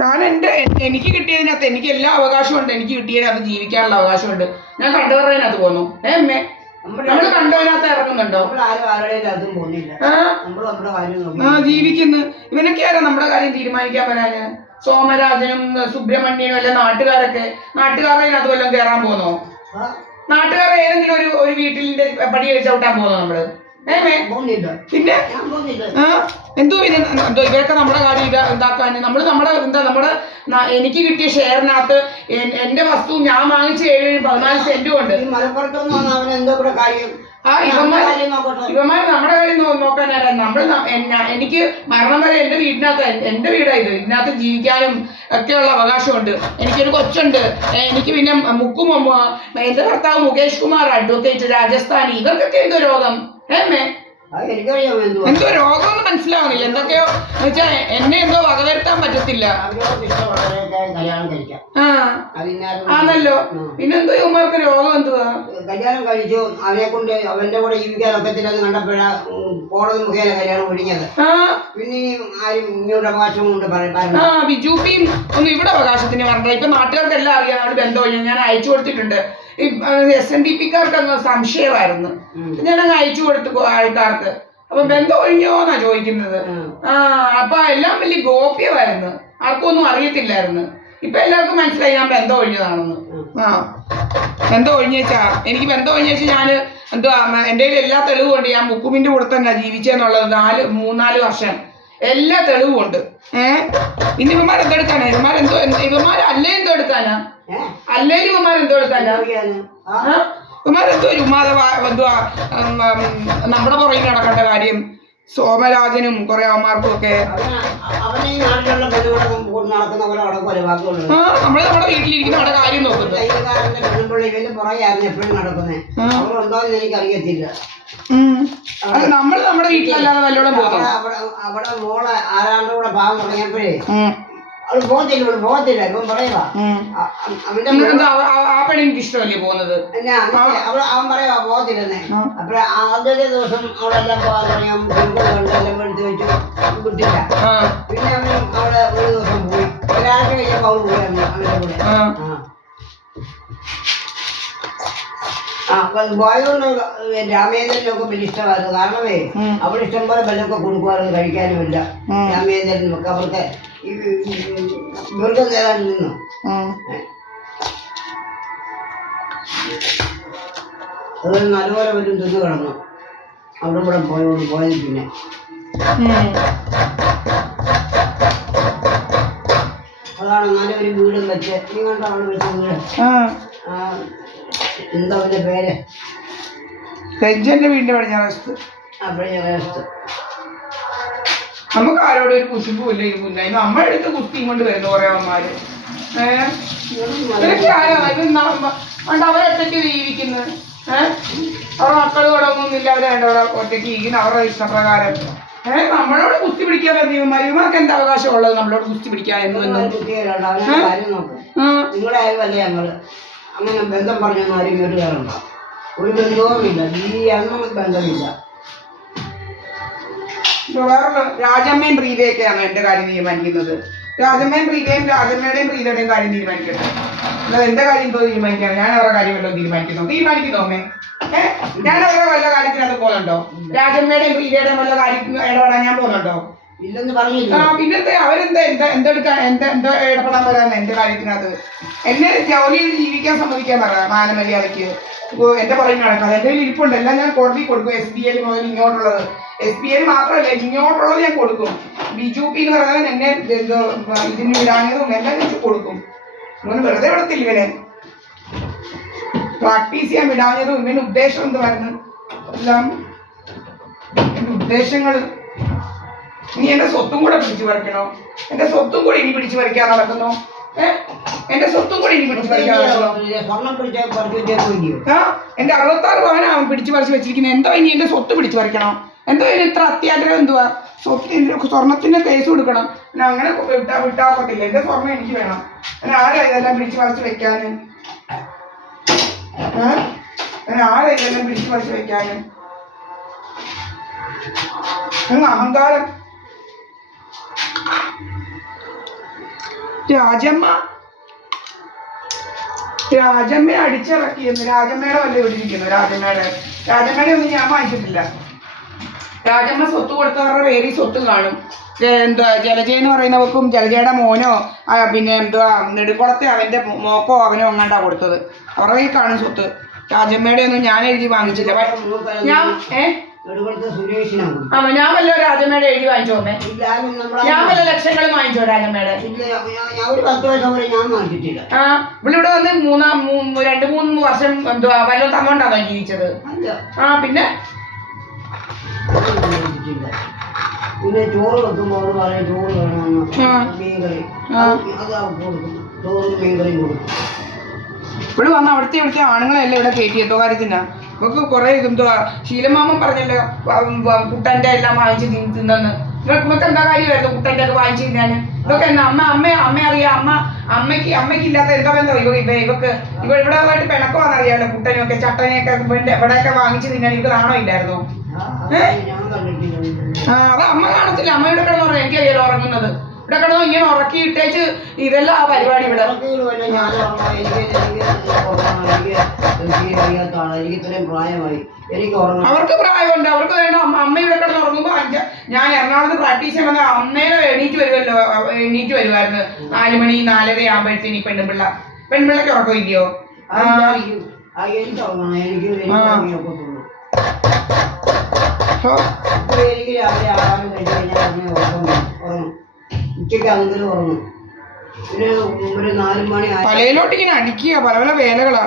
ഞാൻ എനിക്ക് കിട്ടിയതിനകത്ത് എനിക്ക് എല്ലാ അവകാശമുണ്ട്. എനിക്ക് കിട്ടിയതിനകത്ത് ജീവിക്കാനുള്ള അവകാശമുണ്ട്. ഞാൻ കണ്ടുപറയാനകത്ത് പോന്നു. അമ്മേ നമ്മള് കണ്ടതിനകത്ത് ഇറങ്ങുന്നുണ്ടോ? ജീവിക്കുന്നു. ഇവനൊക്കെ ആരാ നമ്മുടെ കാര്യം തീരുമാനിക്കാൻ വരാന്? സോമരാജനും സുബ്രഹ്മണ്യനും അല്ല നാട്ടുകാരുടെ അതിനകത്ത് വല്ലതും കയറാൻ പോന്നോ? നാട്ടുകാരുടെ ഏതെങ്കിലും ഒരു വീട്ടിലിന്റെ പടി ചവിട്ടാൻ പോന്നോ നമ്മള്? പിന്നെ എന്തോ ഇവരൊക്കെ നമ്മുടെ കാര്യം ഇതാക്കാൻ നമ്മുടെ എനിക്ക് കിട്ടിയ ഷെയറിനകത്ത് എന്റെ വസ്തു ഞാൻ വാങ്ങിച്ച 14 സെന്റും ഉണ്ട്. ഇവന്മാർ നമ്മുടെ കാര്യം നോക്കാനാരാ? എനിക്ക് മരണം വരെ എന്റെ വീടിനകത്ത് എന്റെ വീടായത്. ഇതിനകത്ത് ജീവിക്കാനും ഒക്കെയുള്ള അവകാശമുണ്ട്. എനിക്കൊരു കൊച്ചുണ്ട്. എനിക്ക് പിന്നെ എന്റെ ഭർത്താവ് മുകേഷ് കുമാർ അഡ്വക്കേറ്റ് രാജസ്ഥാനി. ഇവർക്കൊക്കെ എന്തോ രോഗം? എന്തോ രോഗമൊന്നും മനസ്സിലാവുന്നില്ല. എന്തൊക്കെയോ വെച്ചാ എന്നെ എന്തോ വകവരുത്താൻ പറ്റത്തില്ല. ആണല്ലോ. പിന്നെന്തോ ഇവന്മാർക്ക് രോഗം എന്തുവാ? കല്യാണം കഴിച്ചു, അവനെ കൊണ്ട് അവന്റെ കൂടെ ജീവിക്കാൻ ഒക്കത്തില്ലെന്ന് കണ്ടപ്പോഴാ കോടതി മുഖേന കല്യാണം ഒഴിഞ്ഞത്. പിന്നെ ആരും ഇങ്ങോട്ട് അവകാശം കൊണ്ട് ബിജുപിയും ഒന്നും ഇവിടെ അവകാശത്തിന് പറഞ്ഞില്ല. ഇപ്പൊ നാട്ടുകാർക്കെല്ലാം അറിയാം അവിടെ ബന്ധം. ഞാൻ അയച്ചു കൊടുത്തിട്ടുണ്ട്. SNDP-ക്കാർക്ക് അങ്ങ് സംശയമായിരുന്നു. ഞാനങ്ങ് അയച്ചു കൊടുത്തു ആൾക്കാർക്ക്. അപ്പൊ ബന്ധം ഒഴിഞ്ഞോന്നാ ചോദിക്കുന്നത്. അപ്പൊ എല്ലാം വലിയ ഗോപ്യമായിരുന്നു. ആർക്കും ഒന്നും അറിയത്തില്ലായിരുന്നു. ഇപ്പൊ എല്ലാവർക്കും മനസ്സിലായി ഞാൻ ബന്ധം ഒഴിഞ്ഞതാണെന്ന്. ബന്ധം ഒഴിഞ്ഞേച്ചാ എനിക്ക് ബന്ധം ഒഴിഞ്ഞേച്ച് ഞാന് എന്തുവാ എന്റെ കയ്യിൽ എല്ലാ തെളിവും ഉണ്ട്. ഞാൻ മുക്കുമിന്റെ കൂടെ തന്നെ ജീവിച്ചെന്നുള്ളത് 3-4 വർഷം എല്ലാ തെളിവും ഉണ്ട്. പിന്നെ ഇവന്മാർ എന്തെടുക്കാനാ? ഇവന്മാരല്ലേ എന്തോ എടുക്കാനാ? അല്ലേലും ഇവന്മാരെന്തോ എടുക്കാനാ? ഇവന്മാരെന്തോ എന്തുവാ നമ്മുടെ പുറകിൽ നടക്കേണ്ട കാര്യം? സോമരാജനും കുറെ അവന്മാർക്കും ഒക്കെ നമ്മള് നമ്മുടെ വീട്ടിലിരിക്കുന്ന നമ്മുടെ കാര്യം നോക്കുന്നത്. നമ്മള് നമ്മുടെ വീട്ടിലല്ലാതെ വല്ലോടെ പോകും. അവിടെ മോളെ ആരാണ്ട് കൂടെ ഭാഗം തുടങ്ങിയപ്പോഴേ അവള് പോകത്തില്ല ഇപ്പം പറയുവാ. ആ പെണ്ണിക്ക് ഇഷ്ടമല്ലേ പോകുന്നത്? അവൻ പറയാ പോകത്തില്ലെന്നേ. അപ്പൊ ആദ്യത്തെ ദിവസം അവളെല്ലാം പോകാൻ തുടങ്ങിയെല്ലാം എടുത്ത് വെച്ചു കിട്ടില്ല. പിന്നെ അവൻ അവിടെ ഒരു ദിവസം പോയി. ഒരാഴ്ച കഴിഞ്ഞപ്പോ അവള് പോയായിരുന്നു അവന്റെ കൂടെ. പോയതുകൊണ്ട് രാമേന്ദ്രനൊക്കെ വലിയ ഇഷ്ടമായിരുന്നു. കാരണമേ അവിടെ ഇഷ്ടം പോലെ ബലമൊക്കെ കൊടുക്കുവാനും കഴിക്കാനുമില്ല. രാമേന്ദ്രനൊക്കെ അവർക്ക് ഇവർക്ക് നേടാൻ നിന്നു. അതുപോലെ നല്ലപോലെ വരും തിന്നു കിടന്നു. അവിടെ കൂടെ പോയത് പിന്നെ അതാണ് നല്ലൊരു വീടും വെച്ച്. നീ കണ്ടോ അവിടെ വെച്ച വീട്? എന്താ അവന്റെ പേര്? രഞ്ജന്റെ വീടിന്റെ പടിഞ്ഞാറത്ത്. നമുക്ക് ആരോടും ഒരു കുശുമ്പും ഇല്ല ഇരുമില്ല. നമ്മുടെ അടുത്ത് കുസ്തിയും കൊണ്ട് വരുന്നു കുറെ അവന്മാര്. അവരൊറ്റയ്ക്ക് ജീവിക്കുന്നത്. അവരുടെ മക്കൾ തുടങ്ങുന്നില്ല. അവരെ ഒറ്റയ്ക്ക് ജീവിക്കുന്ന അവരുടെ ഇഷ്ടപ്രകാരം. നമ്മളോട് കുസ്തി പിടിക്കാൻ ഇവന്മാർ. ഇവർക്ക് എന്താ അവകാശം ഉള്ളത് നമ്മളോട് കുസ്തി പിടിക്കാൻ? നിങ്ങളെ ആരുമല്ലേ ഞങ്ങള് അങ്ങനെ ബന്ധം പറഞ്ഞൊന്നും ആരും കേട്ട് കയറണ്ട. ഒരു ബന്ധവുമില്ല. അന്നും ബന്ധമില്ല. വേറെ രാജമ്മയും പ്രീതയൊക്കെയാണ് എന്റെ കാര്യം തീരുമാനിക്കുന്നത്. രാജമ്മയും പ്രീതയും രാജമ്മയുടെയും പ്രീതയുടെയും കാര്യം തീരുമാനിക്കട്ടെ. അല്ലാതെ എന്റെ കാര്യം എന്തോ തീരുമാനിക്കാണ്? ഞാൻ അവരുടെ കാര്യം വല്ലതും തീരുമാനിക്കുന്നോ അമ്മേ? ഞാൻ അവരുടെ വല്ല കാര്യത്തിനകത്ത് പോകുന്നുണ്ടോ? രാജമ്മയുടെയും പ്രീതയുടെയും വല്ല കാര്യം ഇടപെടാൻ ഞാൻ പോകുന്നുണ്ടോ? പിന്നെന്താ അവരെന്താ എന്തോ ഇടപെടാൻ വരാന്ന് എന്റെ കാര്യത്തിനകത്ത്? എന്നെ ജോലിയിൽ ജീവിക്കാൻ സമ്മതിക്കാൻ പറയാം. മാനമര്യാദയ്ക്ക് എന്റെ പുറകിൽ നടക്കാം. എന്റെ കയ്യിൽ ഇരിപ്പുണ്ട്. എല്ലാം ഞാൻ കോടതി കൊടുക്കും. SBL മുതൽ ഇങ്ങോട്ടുള്ളത്. SBL മാത്രമല്ല ഇങ്ങോട്ടുള്ളത് ഞാൻ കൊടുക്കും. BJP എന്ന് പറഞ്ഞാൽ എന്നെ ഇതിന് വിടാനതും എല്ലാം ഞാൻ കൊടുക്കും. അങ്ങനെ വെറുതെ വിടത്തില്ല ഇവനെ. പ്രാക്ടീസ് ചെയ്യാൻ വിടാഞ്ഞതും ഇവന് ഉദ്ദേശം എന്തുവായിരുന്നു? എല്ലാം എന്റെ ഉദ്ദേശങ്ങൾ. നീ എന്റെ സ്വത്തും കൂടെ പിടിച്ചു പറിക്കണോ? എന്റെ സ്വത്തും കൂടി ഇനി പിടിച്ചു പറിക്കാൻ നടക്കുന്നോ? എന്റെ സ്വത്തും കൂടി ഇനി പിടിച്ചു പറിക്കാൻ നടക്കുന്നോ? എന്റെ 66 പവനാ അവൻ പിടിച്ചു പറിച്ച് വെച്ചിരിക്കുന്നത്. എന്തോ ഇനി എന്റെ സ്വത്ത് പിടിച്ചു പറിക്കണോ? എന്തോ ഇനി ഇത്ര അത്യാഗ്രഹം എന്തുവാ? സ്വർണത്തിന് കേസ് കൊടുക്കണം. അങ്ങനെ വിട്ടാക്കത്തില്ല. എന്റെ സ്വർണ്ണം എനിക്ക് വേണം. ആരാ ഇതെല്ലാം പിടിച്ചു പറിച്ച് വെക്കാന്? ആരാ ഇതെല്ലാം പിടിച്ചു പറിച്ച് വെക്കാന്? അഹങ്കാരം. രാജമ്മയെ അടിച്ചിറക്കിയെന്ന്. രാജമ്മയുടെ വല്ല ഇവിടെ ഇരിക്കുന്നു. രാജമ്മയുടെ ഒന്നും ഞാൻ വാങ്ങിച്ചിട്ടില്ല. രാജമ്മ സ്വത്ത് കൊടുത്തവരുടെ പേര് സ്വത്ത് കാണും. എന്തുവാ ജലജ എന്ന് പറയുന്നവർക്കും ജലജയുടെ മോനോ പിന്നെ എന്തുവാ നെടുക്കുളത്തെ അവൻ്റെ മോക്കോ അവനോ എങ്ങാണ്ടാ കൊടുത്തത്. അവരുടെ കാണും സ്വത്ത്. രാജമ്മയുടെ ഒന്നും ഞാൻ എഴുതി വാങ്ങിച്ചില്ല. ഞാൻ വല്ല രാജമ്മയുടെ എഴുതി വാങ്ങിച്ചോ അമ്മേ? ഞാൻ വല്ല ലക്ഷങ്ങളും വാങ്ങിച്ചോ രാജമ്മയുടെ? ഇവിടെ വന്ന് 2-3 വർഷം എന്തുവാ വല്ല തമ്മണ്ടാണോ ജീവിച്ചത്? പിന്നെ പിന്നെ ചോറ് വെക്കുമ്പോൾ പറയും ചോറ് വേണമെന്ന്, മീൻകറി ചോറും മീൻകറിയും കൊടുക്കും. ഇവിടെ വന്ന് അവിടുത്തെ ആണുങ്ങളെല്ലാം ഇവിടെ കയറ്റി എന്തോ കാര്യത്തിനാ. ഇവർക്ക് കുറെ എന്തുവാ ശീലമാമൻ പറഞ്ഞല്ലോ കുട്ടൻ്റെ എല്ലാം വാങ്ങിച്ച് തിന്നെന്ന്. ഇവർക്ക് എന്താ കാര്യമായിരുന്നു കുട്ടൻ്റെ ഒക്കെ വാങ്ങിച്ച് തിന്നാന്? ഇതൊക്കെ എന്നാ അമ്മ അറിയാം. അമ്മയ്ക്കില്ലാത്ത എന്താ ബന്ധം ഇവക്ക് ഇവിടെ പോയിട്ട് പിണക്കമാണെന്നറിയാമല്ലോ. കുട്ടനെയൊക്കെ ചട്ടനെയൊക്കെ ഇവിടെയൊക്കെ വാങ്ങിച്ച് തിന്നാൻ ഇവർക്ക് നാണോ ഇല്ലായിരുന്നോ? അത് അമ്മ കാണത്തില്ല. അമ്മ ഇവിടെ കിടന്ന് ഉറങ്ങും. എനിക്കറിയാലോ ഉറങ്ങുന്നത്. ഇവിടെ കിടന്നോ ഇങ്ങനെ ഉറക്കിയിട്ടേച്ച് ഇതെല്ലാം ആ പരിപാടി ഇവിടെ. അവർക്ക് പ്രായമുണ്ട്. അവർക്ക് വേണ്ട. അമ്മ ഇവിടെ കിടന്ന് ഉറങ്ങുമ്പോ ഞാൻ എറണാകുളത്ത് പ്രാക്ടീസ് ചെയ്യുമ്പോൾ അമ്മേനെ എണീറ്റ് വരുമായിരുന്നു 4 മണി 4:30 ആകുമ്പോഴത്തേന്. പെൺപിള്ളക്ക് ഉറക്കമില്ലയോ? എനിക്ക് രാവിലെ ആഹാരം കഴിച്ചു കഴിഞ്ഞാൽ ഉറങ്ങും. ഉച്ചയ്ക്ക് അതെങ്കിലും ഉറങ്ങും. പിന്നെ ഒരു 4 മണി തലയിലോട്ട് ഇങ്ങനെ അടിക്കുക. പല പല വേലകളാ.